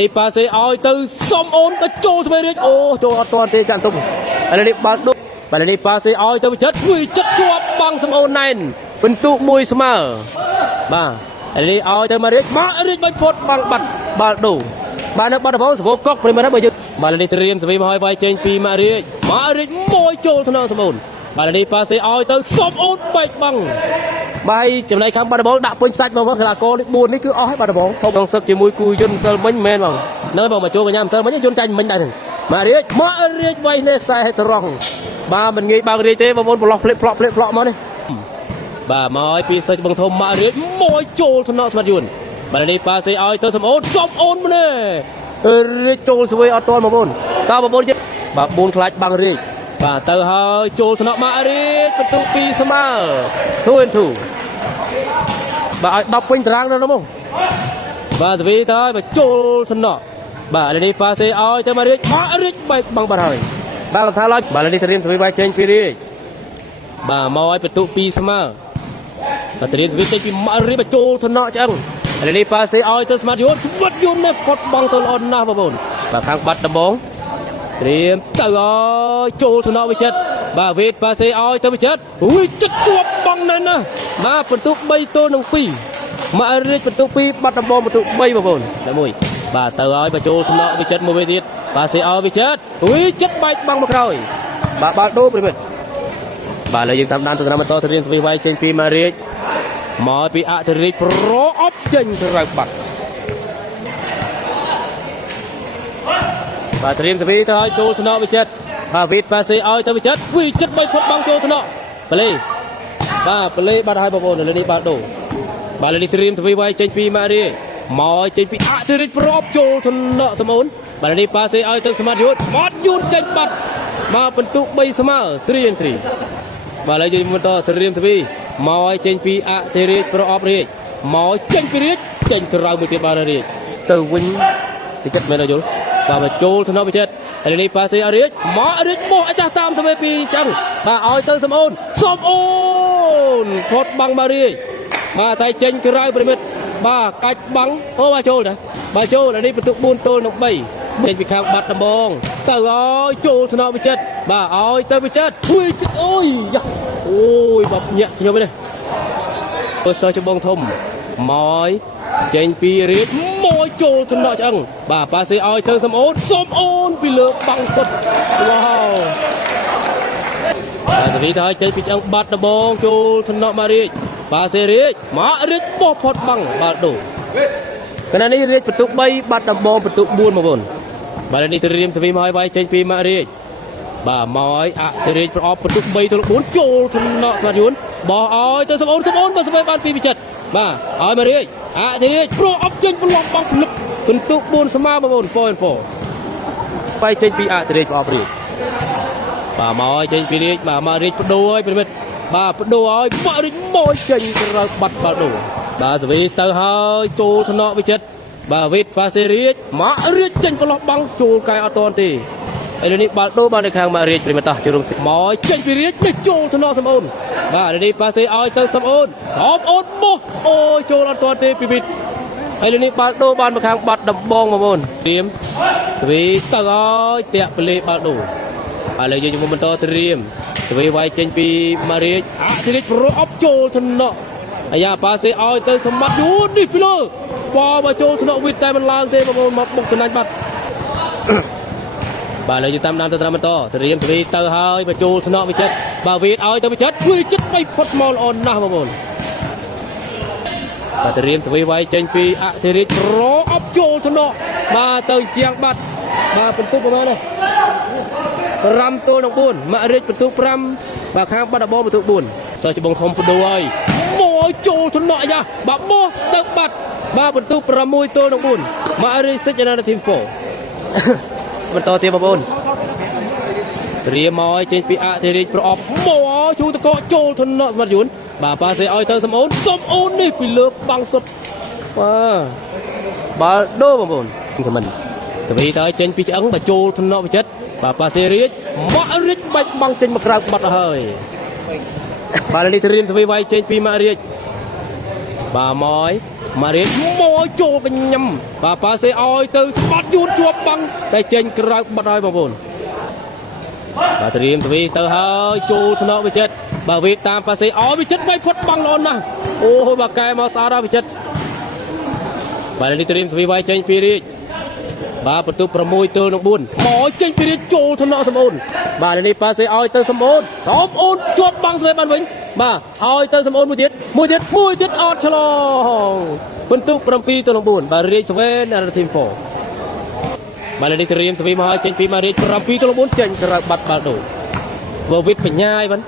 នេះប៉ាសេឲ្យទៅសុំអូនទៅចូលស្វេរីកអូចូលអត់ទាន់ទេចាន់ទុំឥឡូវនេះបាល់ដុបាទនេះប៉ាសេឲ្យទៅវិចិត្រចិត្តជាប់បងសំអូនណែនពិន្ទុ1ស្មើបាទឥឡូវនេះឲ្យទៅមករៀបបាច់ផុតបងបាត់បាល់ដូបាទនៅបាត់ដំបងសង្កកព្រមបើយើងបាទនេះត្រៀមសវីមកឲ្យវាយចេញពីម៉ារៀកមួយចូលថ្នាក់សំអូនបាទនេះប៉ាសេឲ្យទៅសុំអូនបែកបងបាយចំណែកខាងបាត់ដំបងដាក់ពេញសាច់បងកីឡាករនេះ4នេះគឺអស់ហើយបាត់ដំបងធំក្នុងសឹកជាមួយគូយន្តសិលមិញមែនបងនៅបងមកចូលកញ្ញាសិលមិញយន្តចាញ់មិញដែរម៉ារៀកវាយនេះខ្សែត្រង់បាទមិនងាយបើករៀកទេបងប្អូនប្រឡោះភ្លេចផ្លក់មកនេះបាទមកឲ្យពីសិស្សបងធំម៉ារៀកមួយចូលថ្នាក់ស្មាត់យួនបាទនេះប៉ាសេឲ្យទៅសុំអូនម្នេះរៀកចូលស្វេអត់ទាន់បងប្អូនតើបងប្អូនបាទ4ខ្លាច់បាំងរៀកបាទទៅហើយចូលថ្នាក់ម៉ារៀកបន្ទុក2ស្មើ2-2បាទឲ្យ10ពេញតារាងដល់នោះបាទស្វីទៅហើយបាទចូលថ្នាក់បាទឥឡូវនេះប៉ាសេឲ្យទៅម៉ារៀកបែកបាំងបាត់ហើយបាទថាឡើយបាទឥឡូវនេះត្រៀមស្វីបាយចេញពីរៀកបាទមកឲ្យបន្ទុក2ស្មើបាទត្រៀមស្វីចេញពីម៉ារៀកចូលថ្នាក់ឆ្អឹងឥឡូវនេះប៉ាសេឲ្យទៅស្មាត់យួននេះផុតបងទៅល្អណាស់បងប្អូនបាទខាងបាត់ដំបងត្រៀមទៅឲ្យចូលថ្នាក់វិចិត្របាទវេតប៉ាសេឲ្យទៅវិចិត្រជាប់បងណែនណាបាទបន្ទុក3-2ម៉ារៀកបន្ទុក2បាត់ដំបងបន្ទុក3បងប្អូនតែមួយបាទទៅឲ្យបញ្ចូលថ្នាក់វិចិត្រមួយវេទៀតប៉ាសេឲ្យវិចិត្របែកបាំងមកក្រោយបាទបាល់ដូរប្រិមិត្តបាទឥឡូវយើងតាមដានទៅតាមបន្តត្រៀមស្វីវាយចេញពីម៉ារៀកមកពីអធិរាជប្រអប់ចេញទៅរៅបាត់បាទត្រៀមស្វីទៅឲ្យចូលថ្នាក់វិចិត្របាទវេតប៉ាសេឲ្យទៅវិចិត្របីផុតបងចូលថ្នាក់បលេបាត់ហើយបងប្អូនឥឡូវនេះបាល់ដូរបាទឥឡូវនេះត្រៀមស្វីវាយចេញពីម៉ារៀកមកចេញពីអធិរាជប្រអប់ចូលថ្នាក់សមូនបាទឥឡូវនេះប៉ាសេឲ្យទៅស្មាត់យួនចេញបាត់បាទបន្ទុក3ស្មើស្រីបាទឥឡូវយើងបន្តត្រៀមស្វីមកឲ្យចេញពីអធិរាជប្រអប់រាជមកចេញពីរាជចេញក្រៅមួយទៀតបាទរាជទៅវិញតិចមែនដល់យល់បាទបញ្ចូលថ្នាក់វិចិត្រឥឡូវនេះប៉ាសេឲ្យរាជមករាជបោះអាចាស់តាមស្វេពីចឹងបាទឲ្យទៅសំអូនផុតបាំងម៉ារៀកបាទតែចេញក្រៅប្រិមិត្តបាទកាច់បាំងអូបាទចូលដែរបាទចូលឥឡូវនេះបន្ទុក4-3ចេញពីខាងបាត់ដំបងទៅឲ្យចូលថ្នាក់វិចិត្របាទឲ្យទៅវិចិត្រអូយបាទញាក់ខ្ញុំនេះអើសើច្បងធំមកចេញពីរៀតមកចូលថ្នាក់ឆ្អឹងបាទប៉ាសេឲ្យទៅសំអូនពីលើបាំងសុតវ៉ាវបាទវិធីឲ្យចេញពីឆ្អឹងបាត់ដំបងចូលថ្នាក់ម៉ារៀកប៉ាសេរៀកបោះផុតបាំងបាទដូកណ្ដានេះរៀកបន្ទុក3បាត់ដំបងបន្ទុក4បងប្អូនបាទនេះត្រៀមស្វីមកឲ្យវាយចេញពីម៉ារៀកបាទមកឲ្យអធិរាជប្រអប់បន្ទុក3-4ចូលថ្នាក់ស្មាត់យួនបោះឲ្យទៅសំអូនបើស្វេបានពីវិចិត្របាទឲ្យម៉ារៀកអធិរាជប្រអប់ចេញប្រឡប់បងភ្លឹបបន្ទុក4ស្មើបងប្អូន4-4បាយចេញពីអធិរាជប្រអប់រាជបាទមកឲ្យចេញពីរាជបាទម៉ារៀកបដូរឲ្យប្រិមិត្តបាទបដូរឲ្យម៉ារៀកមកចេញក្រៅបាត់បាល់ដូរបាទស្វីទៅហើយចូលថ្នាក់វិចិត្របាទវេតប៉ាសេរាជម៉ារៀកចេញប្រឡប់បងចូលកាយអត់តន់ទេឥឡូវនេះបាល់ដូរបាននៅខាងម៉ារៀកប្រិមិត្តជរុំមកចេញពីរាជនេះចូលថ្នាក់សំអូនបាទឥឡូវនេះប៉ាសេឲ្យទៅសំអូនបោះអូយចូលអត់តន់ទេពីវិតឥឡូវនេះបាល់ដូរបានមកខាងបាត់ដំបងបងប្អូនត្រៀមស្វីទៅឲ្យតាក់ប្លេបាល់ដូរឥឡូវយើងបន្តត្រៀមស្វីវាយចេញពីម៉ារៀកអធិរាជប្រអប់ចូលថ្នាក់អាយ៉ាប៉ាសេឲ្យទៅសម្បត្តិយូរនេះពីលើបើចូលថ្នាក់វិតតែមិនឡើងទេបងប្អូនមកបុកសណាញ់បាត់បាទឥឡូវយើងតាមដានទៅតាមបន្តត្រៀមស្វីទៅហើយបញ្ចូលថ្នាក់វិចិត្របាទវិតឲ្យទៅវិចិត្របីផុតមកល្អណាស់បងប្អូនបាទត្រៀមស្វីវាយចេញពីអធិរាជប្រអប់ចូលថ្នាក់បាទទៅជាងបាត់បាទបន្ទុកប្រហែលនេះ5-4ម៉ារៀកបន្ទុក5បាទខាងបាត់ដំបងបន្ទុក4សិស្សច្បងធំបដូរហើយមកចូលថ្នាក់យ៉ាបាទបោះទៅបាត់បាទបន្ទុក6-4ម៉ារៀកសិចណាធីម4បន្តទៀតបងប្អូនត្រៀមមកចេញពីអធិរាជប្រអប់មកឈូតកកចូលថ្នាក់ស្មាត់យួនបាទប៉ាសេឲ្យទៅសំអូននេះពីលើបាំងសុតបាល់ដូរបងប្អូនខមមិនស្វីទៅចេញពីឆ្អឹងបាទចូលថ្នាក់វិចិត្របាទប៉ាសេរាជម៉ារៀកបាច់បាំងចេញមកក្រៅបាត់ហើយបាទនេះត្រៀមស្វីវាយចេញពីម៉ារៀកបាទមក มาเรียนมอโจกันยำป่าปาเซออยตื่นบัดยูนชัวบังแต่เจนกระบัดได้บางคนมาเตรียมทวีเตอร์เฮยโจชนะไปเจ็ดบาวิตามปาเซออยไปเจ็ดไม่พดบังร้อนนะโอ้โหบากแกมาซาดาไปเจ็ดบาลีเตรียมทวีไว้เจนปีริบาประตูประมวยเตอร์นกบุญหมอเจนปีริโจชนะสมบูรณ์บาลีปาเซออยเตอร์สมบูรณ์ชัวบังเซบันวิงมาออยเตอร์สมบูรณ์มวยเจ็ดออดฉลองประตูประปีเตอร์นกบุญบาลีสเวนอาร์ทีมโฟมาเลยเตรียมสวีมาเจนปีมาเรียประปีตัวบุญเจนกระบัดบาดูววิทเป็นง่ายมัน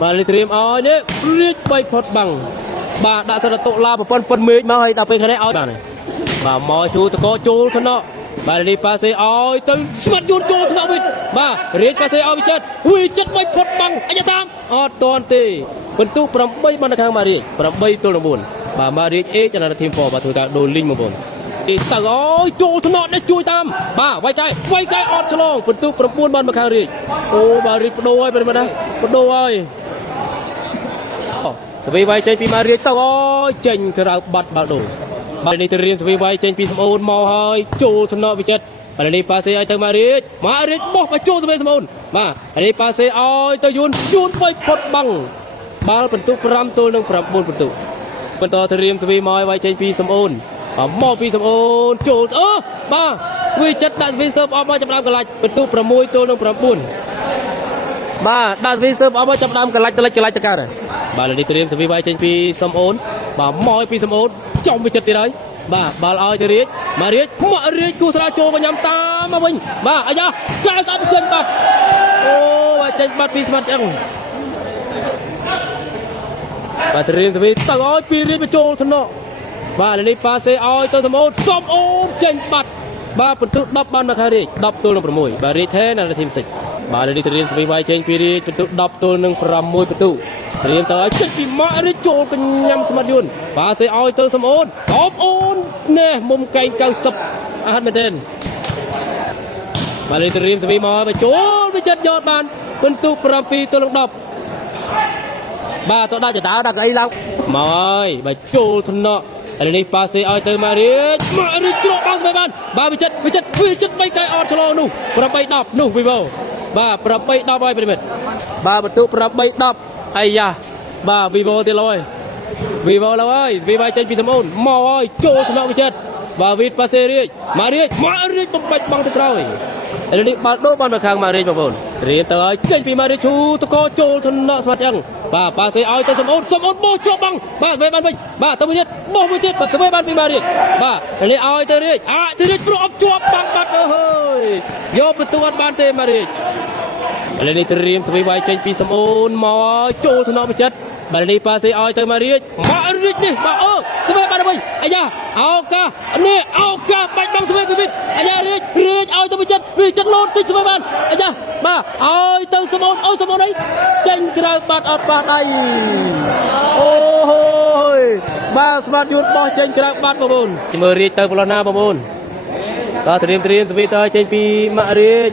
มาเลยเตรียมเอาเนี่ยเรียกไปพดบังบาดาสระตุลาปนปนเมย์มาให้ดาวเป็นคะแนนเอาบ้างเลยบามอชูตะโกจูทนะมาเลยปาเซเอาตึงสมัดยูนจูทนะวิทมาเรียกปาเซเอาวิเจ็ดไปพดบังอันยตามออตอนตีเป็นตู้ประปีมันทางมาเรียประปีตัวบุญบามาเรียจะนาทีมฟอร์บาทูตาโดนลิงมาบุญแต่โอ้ยโจทนอได้ช่วยตามบ้าไว้ใจออดฉลองประตูประมวลบอลมาคางรีโอ้บาริปโดยเป็นมาได้ปโดยสวีไว้ใจปีมาเรียต้องโอ้ยเจนกระบัดบาดูบาลีเรียนสวีไว้เจนปีสมบูรณ์มอให้โจทนอวิจิตบาลีปาเซไอเตอร์มาเรียบอกมาโจสมัยสมบูรณ์มาบาลีปาเซไอเตอร์ยุนไปพดบังบาลประตูพรำตัวหนึ่งประมวลประตูเป็นต่อเรียนสวีไว้เจนปีสมบูรณ์มอปีสมโอนโจดบ้าวิจัดดัชวิสเตอร์ออกมาจับดามกระไรเป็นตู้ประมวยตัวนึงประบุญบ้าดัชวิสเตอร์ออกมาจับดามกระไรตะการเลยบ้าเลยเตรียมสวีไวเจนปีสมโอนบ้ามอปีสมโอนจอมวิจัดตีไรบ้าบาลเอาจะเรียกมาเรียกกูสระโจกันยำตามมาวิ่งบ้าอายะจ่ายสามเกินบัดโอ้เจนบัดปีสมัดจังบ้าเตรียมสวีตั้งอ้อยปีรีบไปโจทนอบาลีปาเซออยตัวสมองสมโอเจนบัดบาประตูดับบานมาคาริดับตัวลงประมวยบาลีเทนทีมสิบาลีเตรียมสวีไวเจนปีรีประตูดับตัวหนึ่งประมวยประตูเตรียมต่อเจนปีมาริโจกันยำสมัดยุนปาเซออยตัวสมองสมโอนเน่มุมไกลกลางสับอาหารเมเดนบาลีเตรียมสวีมาไปโจไปจัดยอดบานประตูประปีตัวลงดับบาตัวได้จะตาดักไอ้ลังมาไปโจทนออันนี้ปาเซออยเตอร์มาริโจบังไปบ้านบาวิจัดไปไกลออดชะลอนู่ประไปดับนู่วิโบบาประไปดับไปเป็นเม็ดบาประตูประไปดับไอ้ยาบาวิโบตีลอยวิโบแล้วไอ้วิโบเจนปีสมบูรณ์มอไอ้โจชนะวิจัดบาวิดปาเซเรียมาเรียบังไปบังตะกร้อยอันนี้บาโดบันมาคางมาเรียบางคนเรียนต่อเจนปีมาเรียชูตะโกโจชนะสมัดยังปาเซออยเตอร์สมบูรณ์โบโจบังบาเวบันไปบาตะวิจัดโบวิจัดปัสเวบันปีมาเรียบ้าอันนี้ออยเตอร์เรียปลุกจวบบังบัดเฮ้ยโยประตูบันเตมาเรียอันนี้เตรียมสวีไวเจนปีสมบูรณ์มอโจชนะวิจัดบาลีปาเซออยเตอร์มาเรียนี่มาสเวบันไปไอ้ยาเอากะอันนี้เอากะไปบังสเวบิดไอ้ยาเรียเอาเตอร์วิจัดโลดติดสเวบันไอ้ยามาออยเตอร์สมบูรณ์สมบูรณ์ไหนเจนกระบัดอัดปาไอโอ้โหบาสมาร์ทยูนบอเจนกระบัดบอลจิมเมอรีเตอร์บอลนาบอลก็เตรียมสวีเตอร์เจนปีมาเรีย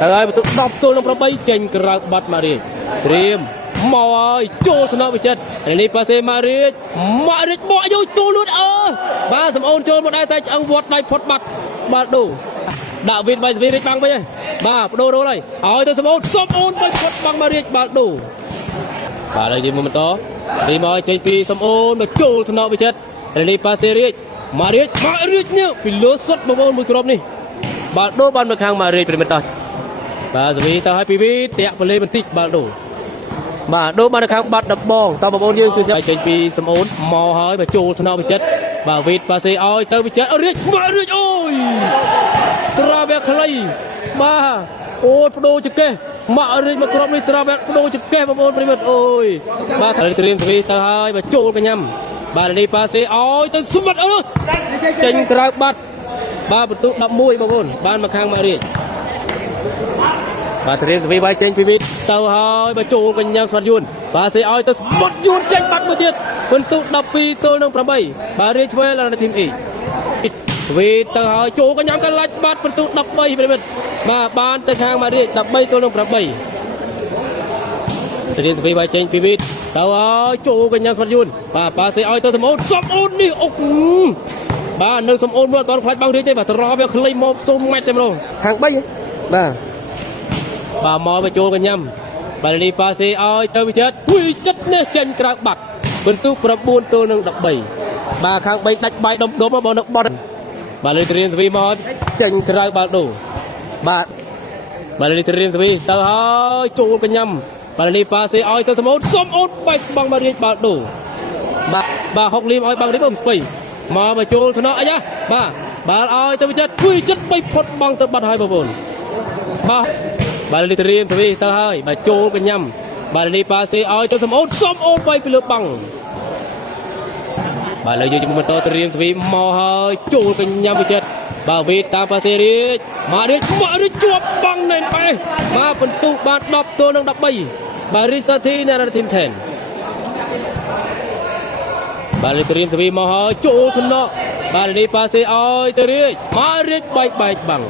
อะไรประตูดับตัวลงประไปเจนกระบัดมาเรียเตรียมมอยโจชนะวิจัดอันนี้ปาเซมาเรียบ่อยโจลุดบาสมโอนโจมาได้แต่จังหวัดในพดบัดบาดูดาวิดไปสวีริบังไปเลยบาดูเลยเอาตัวสมโอนไปพดบังมาเรียบาดูบาเลยดีมันต่อรีมอยเจนปีสมโอนมาโจชนะวิจัดอันนี้ปาเซเรียมาเรียเนี่ยปิโลสดมาบอลมือกรอบนี่บาดูบอลมาข้างมาเรียเป็นมันต่อบาสวีต่อให้ปีวิเตะไปเลยมันติดบาดูมาโดนมาในครั้งบัดดับบองตาบอลยืนคือเจนปีสมโอนมอหายมาโจชนะวิจัดบาวิดปาเซออยเตอร์วิจัดเรียมาเรียโอ้ยตราเบคเลยมาโอ้ยโปรจะแกมาเรียมากรอบนี่ตราเบคโปรจะแกบอลปริมาณโอ้ยมาเตรียมสวีตาหายมาโจกันยำบาลีปาเซออยเตอร์สมัดเจนกระบัดบาประตูดับมวยบอลบ้านมาข้างมาเรียบาเตรียมสวีไวเจนพิวิตเตาหายมาโจกันยังสมัดยุนบาเซออยเตอร์สมัดยุนเจนบัดมาเจ็ดประตูดับปีตัวนึงประใบบาเรียช่วยแล้วในทีมอีวีเตอร์หายโจกันยังกันไล่บัดประตูดับใบไปเลยมาบ้านตะข้างมาเรียดับใบตัวนึงประใบเตรียมสวีไวเจนพิวิต ទៅហើយចូលកញ្ញាស្វាត់យួនបាទប៉ាសេឲ្យទៅសំអូននេះអូបាទនៅសំអូនមើលអត់ខ្លាចបងរាជទេបាទត្រឡប់វាខ្លីមកសុំម៉ាច់តែម្ដងខាង3បាទមកបញ្ចូលកញ្ញាបាទនេះប៉ាសេឲ្យទៅវិចិត្រចិត្តនេះចេញក្រៅបាត់បន្ទុក9ទល់នឹង13បាទខាង3ដាច់បាយដុំបងនៅបត់បាទលេខរៀនសវីមកចេញក្រៅបាល់ដូបាទលេខរៀនសវីទៅហើយចូលកញ្ញាបាទនេះប៉ាសេឲ្យទៅសំអូនបាច់បងមករៀបបាល់ដូបាទហុកលីមឲ្យបងនេះបងស្ពៃមកបញ្ចូលថ្នាក់អីយ៉ាបាទបាល់ឲ្យទៅវិចិត្រចិត្តបីផុតបងទៅបាត់ហើយបងប្អូនបាទលេខរៀនសវីទៅហើយបាទចូលកញ្ញាបាទនេះប៉ាសេឲ្យទៅសំអូនបីពីលើបាំងបាទលើយើងបន្តទៅរៀមសវីមកហើយចូលកញ្ញាវិចិត្របាទវីតាមប៉ាសេរីមករៀបជាប់បាំងណែនបែបាទបន្ទុកបាទ10ទល់នឹង13បាទរីសាធីនៅធីម10បាទលើរៀមសវីមកហើយចូលថ្នាក់បាទនេះប៉ាសេឲ្យទៅរៀបមករៀបបែកបាំង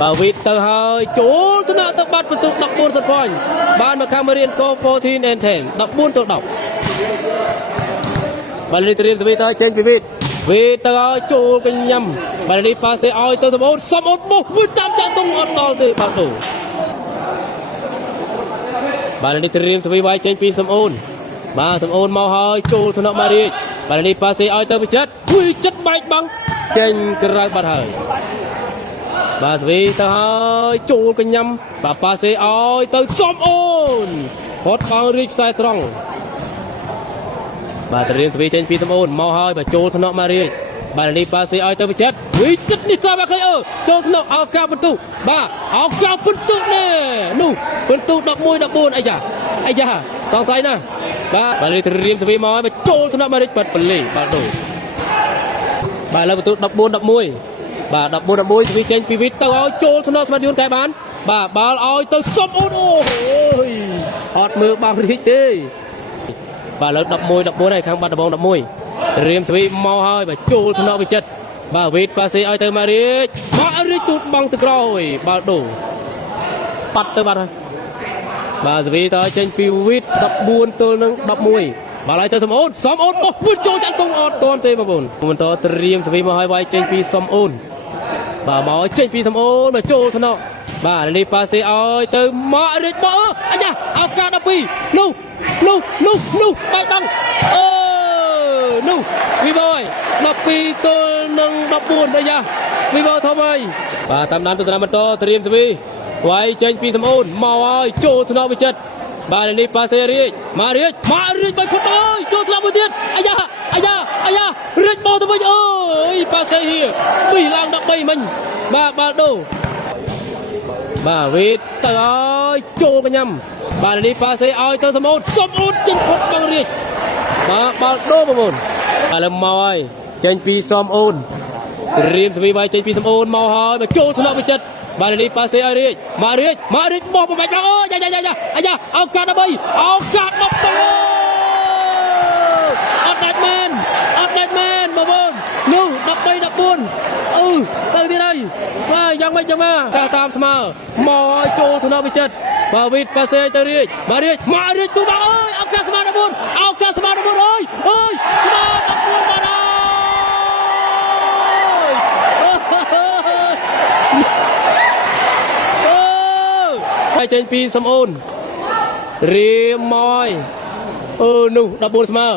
បាទវីទៅហើយចូលថ្នាក់ទៅបាត់បន្ទុក14 set point បានមកខាងរៀនស្គរ14 and 10 14 ទល់ 10បាទនេះរៀមសវីទៅចេញពីវីទៅឲ្យចូលកញ្ញាបាទនេះប៉ាសេឲ្យទៅសំអូនបោះវីតាមចាក់តុងអត់ដល់ទេបាទទូបាទនេះរៀមសវីវាយចេញពីសំអូនបាទសំអូនមកហើយចូលថ្នាក់ម៉ារីបាទនេះប៉ាសេឲ្យទៅវិចិត្រចិត្តបែកបាំងចេញក្រៅបាត់ហើយបាទសវីទៅហើយចូលកញ្ញាបាទប៉ាសេឲ្យទៅសំអូនផុតបងរីកខ្សែត្រង់បាទរៀនសវីចេញពីសំអូនមកហើយបាទចូលថ្នាក់ម៉ារីបាទនេះប៉ាសេឲ្យទៅវិចិត្រចិត្តនេះតាមឃើញចូលថ្នាក់អោកាបន្ទុកបាទអោកាបន្ទុកនេះនោះបន្ទុក11 14អាយ៉ាសង្ស័យណាបាទនេះរៀនសវីមកហើយបាទចូលថ្នាក់ម៉ារីបាត់បលីបាទដូបាទលើបន្ទុក14 11បាទ14 11សវីចេញពីវិតទៅឲ្យចូលថ្នាក់ស្មាតយួនកែបានបាទបាល់ឲ្យទៅសំអូនអូយអត់មើលបងរីកទេបាទលើ11 14ហើយខាងបាត់ដំបង11រៀមសវីមកហើយបាទចូលថ្នាក់វិចិត្របាទវីតប៉ាសេឲ្យទៅម៉ារីទូតបងទៅក្រោយបាល់ដូបាត់ទៅបាត់ហើយបាទសវីទៅចេញពីវីត14ទល់នឹង11បាទឲ្យទៅសំអូនបោះវិតចូលចាក់តុងអត់ទាន់ទេបងប្អូនបន្តត្រៀមសវីមកឲ្យវាយចេញពីសំអូនបាទមកចេញពីសំអូនមកចូលថ្នាក់បាទនេះប៉ាសេឲ្យទៅមករិចបោះអាយ៉ាឱកាស12នោះបាយបាំងនោះវីបយ12ទល់នឹង14អាយ៉ាវីបយធំហើយបាទតាមដានទស្សនាបន្តត្រៀមសវីវាយចេញពីសំអូនមកហើយចូលថ្នាក់វិចិត្របាទនេះប៉ាសេរីមករៀចបាយផុតអើយចូលថ្នាក់មួយទៀតអាយ៉ារៀចបោទៅវិញអើយប៉ាសេរីពីឡើង13មិញបាទបាល់ដូបាទវីតទៅឲ្យចូលកញ្ញាបាទនេះប៉ាសេឲ្យទៅសំអូនចេញផុតបងរៀចបាទបាល់ដូបងប្អូនឥឡូវមកហើយចេញពីសំអូនរៀមសវីវាយចេញពីសំអូនមកហើយមកចូលថ្នាក់វិចិត្របាទនេះប៉ាសេឲ្យរៀចមករៀចបោះបំបាច់អូយ៉ាអាយ៉ាឱកាស13ឱកាស13អត់ដាច់មែនបងប្អូននោះ13 14ទៅទៀតហើយបាទយ៉ាងម៉េចចឹងមកតាមស្មើមកឲ្យចូលថ្នាក់វិចិត្របាទវីតប៉ាសេទៅរៀចមករៀចទូបាក់អើយឱកាសស្មើ14អើយស្មើ14បាត់ហើយចេញពីសំអូនរៀមមកនោះ14ស្មើ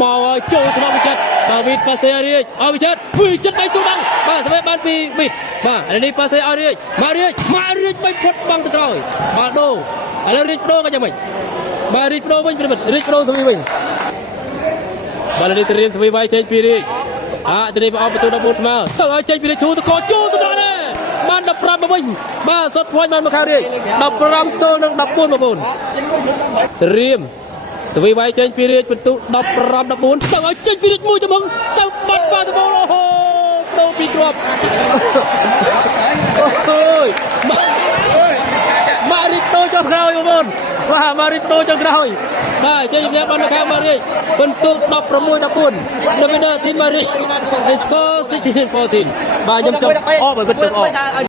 មកឲ្យចូលថ្នាក់វិចិត្របាទវីតប៉ាសេរៀចឲ្យវិចិត្រចិត្ត3ទូបាំងបាទស្វេបានពីវីតបាទឥឡូវនេះប៉ាសេឲ្យរៀចមករៀចបីផុតបាំងទៅក្រោយបាល់ដូឥឡូវរៀចបដូរក៏យ៉ាងម៉េចបាទរៀចបដូរវិញប្រិមិត្តរៀចបដូរសវីវិញបាទឥឡូវនេះរៀមសវីវាយចេញពីរៀចទៅនេះប្រអប់បន្ទូ14ស្មើទៅឲ្យចេញពីរៀចធូទៅកចូលទៅដល់ដែរបាន15មកវិញបាទសុតផ្លាច់បានមកខាងរៀច15ទល់នឹង14បងប្អូនរៀមសវីវាយចេញពីរៀចបន្ទុ15 14ទៅឲ្យចេញពីរៀចមួយទៅមកទៅបាត់បាល់ទៅបងអូហូដូរពីគ្រាប់អូយម៉ារីតូចុះក្រោយបងប្អូនបាទម៉ារីតូចុះក្រោយបាទចេញជំនះបាននៅខាងម៉ារីបន្ទុក16 14 The winner team Marie is score 16 14បាទខ្ញុំចង់អបបិទទឹកអប